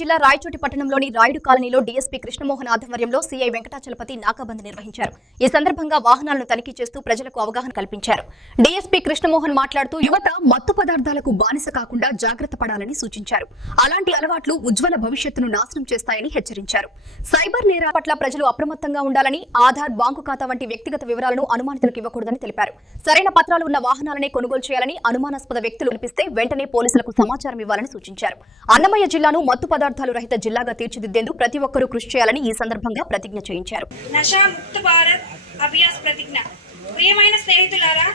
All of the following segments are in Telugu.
జిల్లా రాయచోటి పట్టణంలోని రాయుడు కాలనీలో డీఎస్పీ కృష్ణమోహన్ ఆధ్వర్యంలో సీఐ వెంకటాచలపతి నాకాబంద్ నిర్వహించారు. ఈ సందర్భంగా వాహనాలను తనిఖీ చేస్తూ ప్రజలకు అవగాహన కల్పించారు. డీఎస్పీ కృష్ణమోహన్ మాట్లాడుతూ యువత మత్తు పదార్థాలకు బానిస కాకుండా జాగ్రత్త పడాలని సూచించారు. అలాంటి అలవాట్లు ఉజ్వల భవిష్యత్తును నాశనం చేస్తాయని హెచ్చరించారు. సైబర్ నేరాల పట్ల ప్రజలు అప్రమత్తంగా ఉండాలని, ఆధార్, బాంకు ఖాతా వంటి వ్యక్తిగత వివరాలను అనుమానితులకు ఇవ్వకూడదని తెలిపారు. సరైన పత్రాలు ఉన్న వాహనాలనే కొనుగోలు చేయాలని, అనుమానాస్పద వ్యక్తులు కనిపిస్తే వెంటనే పోలీసులకు సమాచారం ఇవ్వాలని సూచించారు. అన్నమయ్య జిల్లాను మత్తు పదార్థాలు రహిత జిల్లాగా తీర్చిదిద్దేందుకు ప్రతి ఒక్కరూ కృషి చేయాలని ఈ సందర్భంగా ప్రతిజ్ఞ చేయించారు. నషా ముక్త భారత్ అభియాస్ ప్రతిజ్ఞ. ప్రియమైన స్నేహితులారా,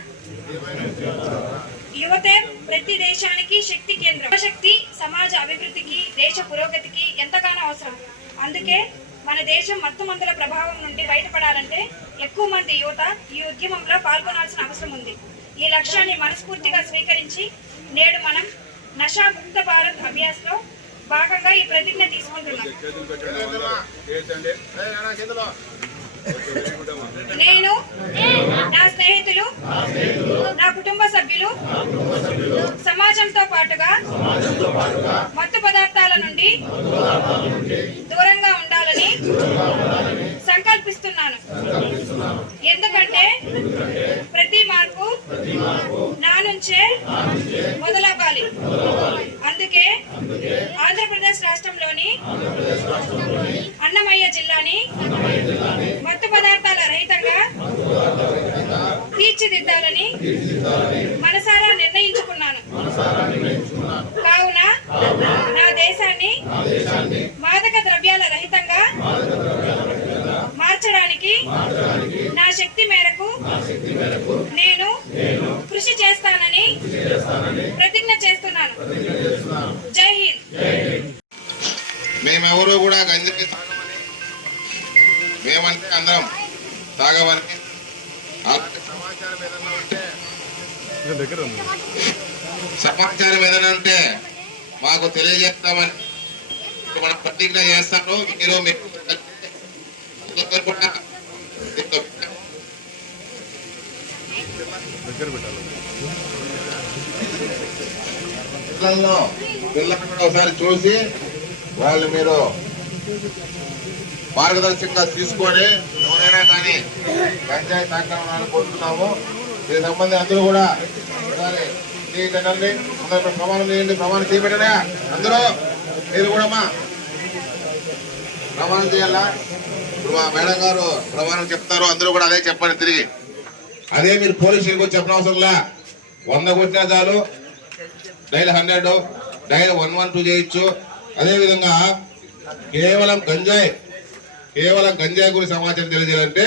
యువతే ప్రతి దేశానికి శక్తి కేంద్రం. శక్తి సమాజ అభివృద్ధికి, దేశ పురోగతికి ఎంతగానో అవసరం. అందుకే మన దేశం మత్తు మందుల ప్రభావం నుండి బయటపడాలంటే ఎక్కువ మంది యువత ఈ ఉద్యమంలో పాల్గొనాల్సిన అవసరం ఉంది. ఈ లక్ష్యాన్ని మనస్ఫూర్తిగా స్వీకరించి నేడు మనం నషా ముక్త భారత్ అభియాస్ లో భాగంగా ఈ ప్రతిజ్ఞ తీసుకుంటున్నాం. నేను, నా స్నేహితులు, నా కుటుంబ సభ్యులు సమాజంతో పాటుగా మత్తు పదార్థాల నుండి దూరంగా ఉండాలని సంకల్పిస్తున్నాను. ఎందుకంటే ప్రతి మార్పు నా నుంచే మొదలవ్వాలి. అందుకే ఆంధ్రప్రదేశ్ రాష్ట్రంలోని అన్నమయ్య జిల్లాని మత్తు పదార్థాల రహితంగా తీర్చిదిద్దాలని మనసారా నిర్ణయించుకున్నాను. కావున నా దేశాన్ని మాదక ద్రవ్యాల రహితంగా మార్చడానికి నా శక్తి మేరకు నేను కృషి చేస్తానని ప్రతిజ్ఞ చేస్తున్నాను. జై హింద్. మేమెవరూ కూడా గంజాయి మేమంటే అందరం తాగవని సమాచారం ఏదైనా ఉంటే మాకు తెలియజేస్తామని మన ప్రతిజ్ఞ చేస్తాను. మీరు పిల్లలను కూడా ఒకసారి చూసి వాళ్ళు మీరు మార్గదర్శకంగా తీసుకొని ఎవరైనా కానీ గంజాయి తాకాలని అనుకుంటున్నాము. దీనికి సంబంధించి అందరూ కూడా ఒకసారి తినండి, ప్రమాణం చేయండి. ప్రమాణం చేయబెట్టడా అందరూ మీరు కూడా మా ప్రమాణం చేయాలా. ఇప్పుడు మా మేడం గారు ప్రమాణం చెప్తారు, అందరూ కూడా అదే చెప్పండి. తిరిగి అదే మీరు పోలీస్ స్టేషన్కి వచ్చి చెప్పనవసరంలా. 100 కొట్టినా చాలు, డైల్ 100, డైల్ 112 చేయొచ్చు. అదేవిధంగా కేవలం గంజాయి గురించి సమాచారం తెలియజేయాలంటే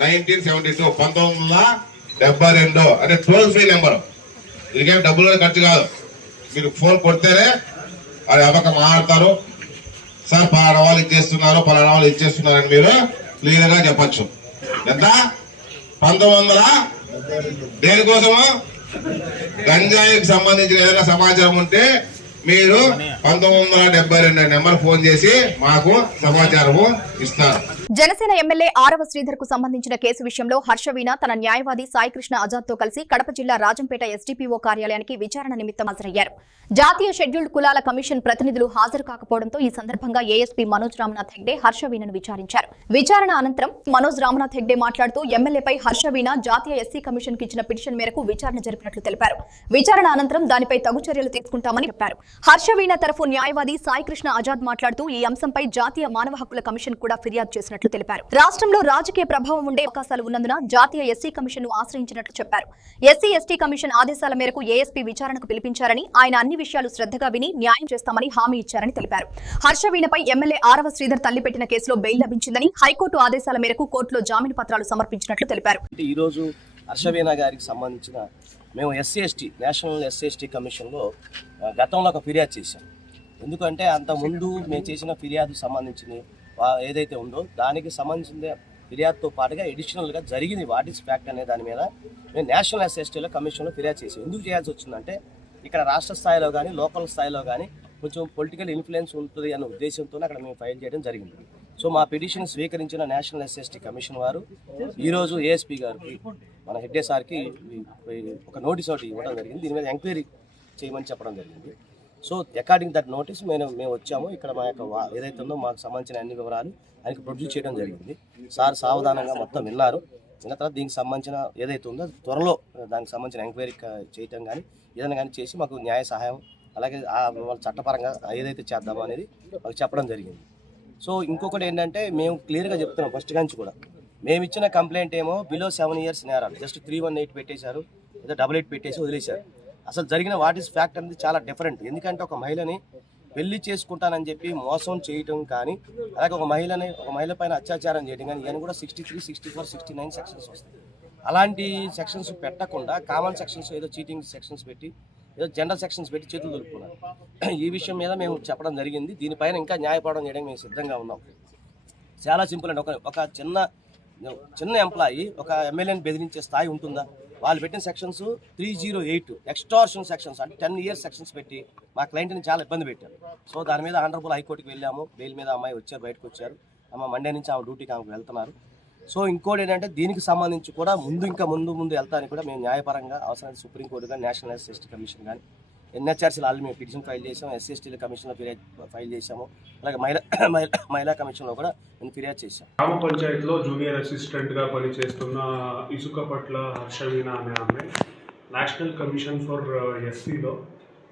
1972 అంటే టోల్ ఫ్రీ నెంబర్. ఇదికేం డబ్బులు ఖర్చు కాదు. మీరు ఫోన్ కొడితేనే అది అమ్మకం మాట్లాడతారు. సార్ పలానా వాళ్ళు ఇచ్చేస్తున్నారు, పలానా వాళ్ళు ఇచ్చేస్తున్నారని మీరు క్లియర్ గా చెప్పచ్చు. ఎంత 1900 దేనికోసము? గంజాయికి సంబంధించిన ఏదైనా సమాచారం ఉంటే మీరు 1972 నెంబర్ ఫోన్ చేసి మాకు సమాచారము ఇస్తారు. జనసేన ఎమ్మెల్యే ఆరవ శ్రీధర్ కు సంబంధించిన కేసు విషయంలో హర్షవీణ తన న్యాయవాది సాయికృష్ణ ఆజాద్ తో కలిసి కడప జిల్లా రాజంపేట ఎస్డిపిఓ కార్యాలయానికి విచారణ నిమిత్తం హాజరయ్యారు. జాతీయ షెడ్యూల్డ్ కులాల కమిషన్ ప్రతినిధులు హాజరు కాకపోవడంతో ఈ సందర్భంగా ఏఎస్పీ మనోజ్ రామనాథ్ హెగ్డే హర్షవీణను విచారించారు. విచారణ అనంతరం మనోజ్ రామనాథ్ హెగ్డే మాట్లాడుతూ ఎమ్మెల్యేపై హర్షవీణ జాతీయ ఎస్సీ కమిషన్ కి ఇచ్చిన పిటిషన్ మేరకు విచారణ జరిపినట్లు తెలిపారు. విచారణ అనంతరం దానిపై తగు చర్యలు తీసుకుంటామని చెప్పారు. హర్షవీణ తరఫు న్యాయవాది సాయికృష్ణ ఆజాద్ మాట్లాడుతూ ఈ అంశంపై జాతీయ మానవ హక్కుల కమిషన్ కూడా ఫిర్యాదు చేసినట్లు తెలిపారు. రాష్ట్రంలో రాజకీయ ప్రభావం ఉండే అవకాశాలు ఉన్నందున జాతీయ ఎస్సీ కమిషన్ ను ఆశ్రయించినట్లు చెప్పారు. ఎస్సీ ఎస్టీ కమిషన్ ఆదేశాల మేరకు ఏఎస్పీ విచారణకు పిలిపించారని, ఆయన అన్ని విషయాలు శ్రద్ధగా విని న్యాయం చేస్తామని హామీ ఇచ్చారని తెలిపారు. హర్షవీణపై ఎమ్మెల్యే ఆరవ శ్రీధర్ తల్లిపెట్టిన కేసులో బెయిల్ లభించిందని, హైకోర్టు ఆదేశాల మేరకు కోర్టులో జామీను పత్రాలు సమర్పించినట్లు తెలిపారు. ఈ రోజు హర్షవీణ గారికి సంబంధించిన మేము SC ST national SC ST కమిషన్లో గతంలో ఒక ఫిర్యాదు చేశాం. ఎందుకంటే అంతకుముందు మేము చేసిన ఫిర్యాదు సంబంధించిన ఏదైతే ఉందో దానికి సంబంధించిన ఫిర్యాదుతో పాటుగా ఎడిషనల్గా జరిగింది వాట్ ఈస్ ఫ్యాక్ట్ అనే దాని మీద మేము నేషనల్ ఎస్సీ ఎస్టీలో కమిషన్లో ఫిర్యాదు చేసాం. ఎందుకు చేయాల్సి వచ్చిందంటే ఇక్కడ రాష్ట్ర స్థాయిలో కానీ లోకల్ స్థాయిలో కానీ కొంచెం పొలిటికల్ ఇన్ఫ్లుయెన్స్ ఉంటుంది అనే ఉద్దేశంతో అక్కడ మేము ఫైల్ చేయడం జరిగింది. సో మా పిటిషన్ స్వీకరించిన నేషనల్ ఎస్సీ ఎస్టీ కమిషన్ వారు ఈరోజు ఏఎస్పీ గారికి మన హెగ్డే సార్కి ఒక నోటీస్ ఒకటి ఇవ్వడం జరిగింది. దీని మీద ఎంక్వైరీ చేయమని చెప్పడం జరిగింది. సో అకార్డింగ్ దట్ నోటీస్ మేము వచ్చాము. ఇక్కడ మా యొక్క ఏదైతే ఉందో మాకు సంబంధించిన అన్ని వివరాలు ఆయనకి ప్రొడ్యూస్ చేయడం జరిగింది. సార్ సావధానంగా మొత్తం విన్న తర్వాత దీనికి సంబంధించిన ఏదైతే ఉందో త్వరలో దానికి సంబంధించిన ఎంక్వైరీ చేయటం కానీ ఏదైనా కానీ చేసి మాకు న్యాయ సహాయం అలాగే వాళ్ళ చట్టపరంగా ఏదైతే చేద్దామో అనేది మాకు చెప్పడం జరిగింది. సో ఇంకొకటి ఏంటంటే మేము క్లియర్గా చెప్తున్నాం ఫస్ట్ నుంచి కూడా, మేము ఇచ్చిన కంప్లైంట్ ఏమో బిలో 7 years నేరాలు జస్ట్ 318 పెట్టేశారు, లేదా 88 పెట్టేసి వదిలేశారు. అసలు జరిగిన వాట్ ఈస్ ఫ్యాక్ట్ అనేది చాలా డిఫరెంట్. ఎందుకంటే ఒక మహిళని పెళ్లి చేసుకుంటానని చెప్పి మోసం చేయటం కానీ, అలాగే ఒక మహిళ పైన అత్యాచారం చేయడం కానీ, ఇవన్నీ కూడా 63, 64, 69 సెక్షన్స్ వస్తాయి. అలాంటి సెక్షన్స్ పెట్టకుండా కామన్ సెక్షన్స్ ఏదో చీటింగ్ సెక్షన్స్ పెట్టి ఏదో జనరల్ సెక్షన్స్ పెట్టి చేతులు దొరుకుతున్నారు. ఈ విషయం మీద మేము చెప్పడం జరిగింది. దీనిపైన ఇంకా న్యాయపోవడం చేయడానికి మేము సిద్ధంగా ఉన్నాం. చాలా సింపుల్ అండి. ఒక చిన్న ఎంప్లాయీ ఒక ఎమ్మెల్యేని బెదిరించే స్థాయి ఉంటుందా? వాళ్ళు పెట్టిన సెక్షన్స్ 308 ఎక్స్టార్షన్ సెక్షన్స్, అంటే 10 years సెక్షన్స్ పెట్టి మా క్లయింట్ని చాలా ఇబ్బంది పెట్టారు. సో దాని మీద ఆనరబుల్ హైకోర్టుకి వెళ్ళాము. బెయిల్ మీద అమ్మాయి బయటకు వచ్చారు. మండే నుంచి ఆమె డ్యూటీకి ఆమెకు వెళ్తున్నారు. సో ఇంకోటి ఏంటంటే దీనికి సంబంధించి కూడా ఇంకా ముందు వెళ్తానికి కూడా మేము న్యాయపరంగా అవసరమైన సుప్రీంకోర్టు కానీ, నేషనల్ ఎస్సీ కమిషన్ కానీ, ఎన్హెచ్ఆర్సీలో ఆల్రెడీ మేము పిటిషన్ ఫైల్ చేసాము, ఎస్సీ కమిషన్లో ఫిర్యాదు ఫైల్ చేసాము, అలాగే మహిళా కమిషన్లో కూడా మేము ఫిర్యాదు చేసాము. గ్రామ పంచాయతీలో జూనియర్ అసిస్టెంట్గా పనిచేస్తున్న ఇసుకపట్ల హర్షవీణ అనే ఆమె నేషనల్ కమిషన్ ఫర్ ఎస్సీలో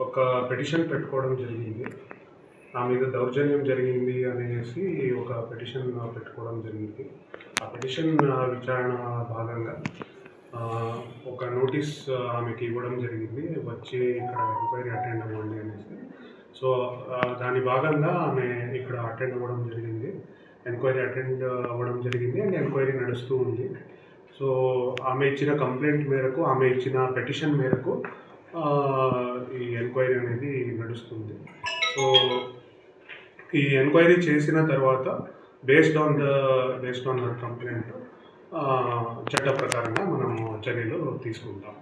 ఒక పిటిషన్ పెట్టుకోవడం జరిగింది. నా మీద దౌర్జన్యం జరిగింది అనేసి ఒక పిటిషన్ పెట్టుకోవడం జరిగింది. ఆ పిటిషన్ విచారణ భాగంగా ఒక నోటీస్ ఆమెకి ఇవ్వడం జరిగింది, వచ్చి ఇక్కడ ఎంక్వైరీ అటెండ్ అవ్వండి అనేసి. సో దాని భాగంగా ఆమె ఇక్కడ అటెండ్ అవ్వడం జరిగింది, ఎంక్వైరీ అటెండ్ అవ్వడం జరిగింది అండ్ ఎంక్వైరీ నడుస్తూ ఉంది. సో ఆమె ఇచ్చిన కంప్లైంట్ మేరకు, ఆమె ఇచ్చిన పిటిషన్ మేరకు ఈ ఎంక్వైరీ అనేది నడుస్తుంది. సో ఈ ఎంక్వైరీ చేసిన తర్వాత బేస్డ్ ఆన్ హర్ కంప్లైంట్ చట్ట ప్రకారంగా మనము చర్యలు తీసుకుంటాం.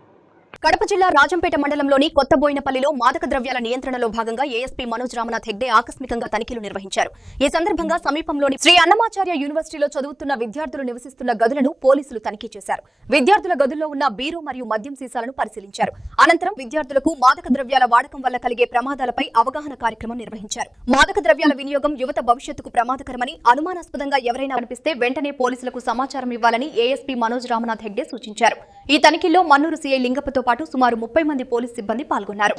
కడప జిల్లా రాజంపేట మండలంలోని కొత్త బోయినపల్లిలో మాదక ద్రవ్యాల నియంత్రణలో భాగంగా ఏఎస్పీ మనోజ్ రామనాథ్ హెగ్డే ఆకస్మికంగా తనిఖీలు నిర్వహించారు. ఈ సందర్భంగా సమీపంలోని శ్రీ అన్నమాచార్య యూనివర్సిటీలో చదువుతున్న విద్యార్థులు నివసిస్తున్న గదులను పోలీసులు తనిఖీ చేశారు. విద్యార్థుల గదుల్లో ఉన్న బీరు మరియు మద్యం సీసాలను పరిశీలించారు. అనంతరం విద్యార్థులకు మాదక ద్రవ్యాల వాడకం వల్ల కలిగే ప్రమాదాలపై అవగాహన కార్యక్రమం నిర్వహించారు. మాదక ద్రవ్యాల వినియోగం యువత భవిష్యత్తుకు ప్రమాదకరమని, అనుమానాస్పదంగా ఎవరైనా కనిపిస్తే వెంటనే పోలీసులకు సమాచారం ఇవ్వాలని ఏఎస్పీ మనోజ్ రామనాథ్ హెగ్డే సూచించారు. ఈ తనిఖీల్లో మన్నూరు సీఐ లింగప్పతో పాటు సుమారు 30 మంది పోలీసు సిబ్బంది పాల్గొన్నారు.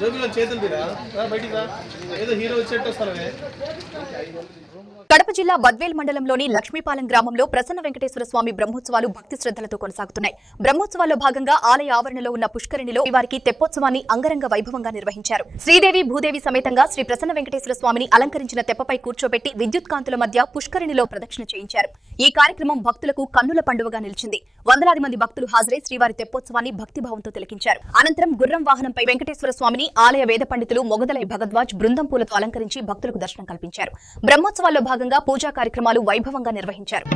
జోబులో చేతులు తీరా బయటికి రా, ఏదో హీరో వచ్చేట్టు వస్తానే. కడప జిల్లా బద్వేల్ మండలంలోని లక్ష్మీపాలెం గ్రామంలో ప్రసన్న వెంకటేశ్వర స్వామి బ్రహ్మోత్సవాలు భక్తి శ్రద్ధలతో కొనసాగుతున్నాయి. బ్రహ్మోత్సవాల్లో భాగంగా ఆలయ ఆవరణలో ఉన్న పుష్కరిణిలో వారికి తెప్పోత్సవాన్ని అంగరంగ వైభవంగా నిర్వహించారు. శ్రీదేవి భూదేవి సమేతంగా శ్రీ ప్రసన్న వెంకటేశ్వర స్వామిని అలంకరించిన తెప్పపై కూర్చోబెట్టి విద్యుత్ కాంతుల మధ్య పుష్కరిణిలో ప్రదక్షిణ చేయించారు. ఈ కార్యక్రమం భక్తులకు కన్నుల పండుగగా నిలిచింది. వందలాది మంది భక్తులు హాజరై శ్రీవారి తెప్పోత్సవాన్ని భక్తిభావంతో తిలకించారు. అనంతరం గుర్రం వాహనంపై వెంకటేశ్వర స్వామిని ఆలయ వేద పండితులు మొగదలై భగద్వాజ్ బృందం పూలతో అలంకరించి భక్తులకు దర్శనం కల్పించారు. బ్రహ్మోత్సవాల్లో భాగంగా పూజా కార్యక్రమాలు వైభవంగా నిర్వహించారు.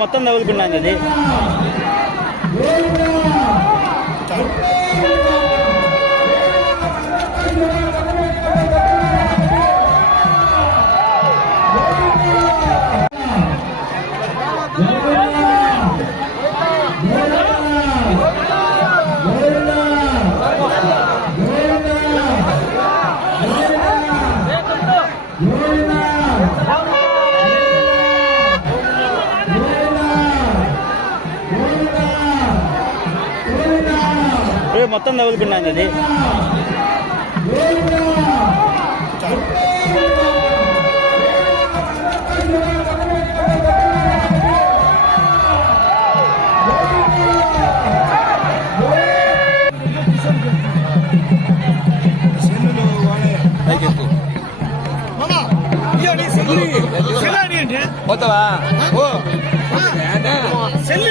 మొత్తం తగులుకున్నాను అది. మొత్తం తగులుకున్నాను అది.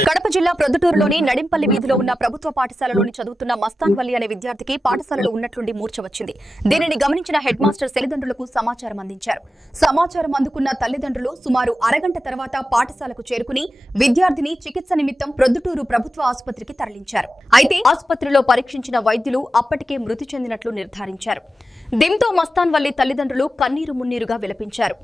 కడప జిల్లా ప్రొద్దుటూరులోని నడింపల్లి వీధిలో ఉన్న ప్రభుత్వ పాఠశాలలోని చదువుతున్న మస్తాన్ వల్లి అనే విద్యార్థికి పాఠశాలలో ఉన్నట్లుండి మూర్ఛ వచ్చింది. దీనిని గమనించిన హెడ్ మాస్టర్ తల్లిదండ్రులకు సమాచారం అందించారు. సమాచారం అందుకున్న తల్లిదండ్రులు సుమారు అరగంట తర్వాత పాఠశాలకు చేరుకుని విద్యార్థిని చికిత్స నిమిత్తం ప్రొద్దుటూరు ప్రభుత్వ ఆసుపత్రికి తరలించారు. అయితే ఆసుపత్రిలో పరీక్షించిన వైద్యులు అప్పటికే మృతి చెందినట్లు నిర్ధారించారు. దీంతో మస్తాన్ వల్లి తల్లిదండ్రులు కన్నీరు మున్నీరుగా విలపించారు.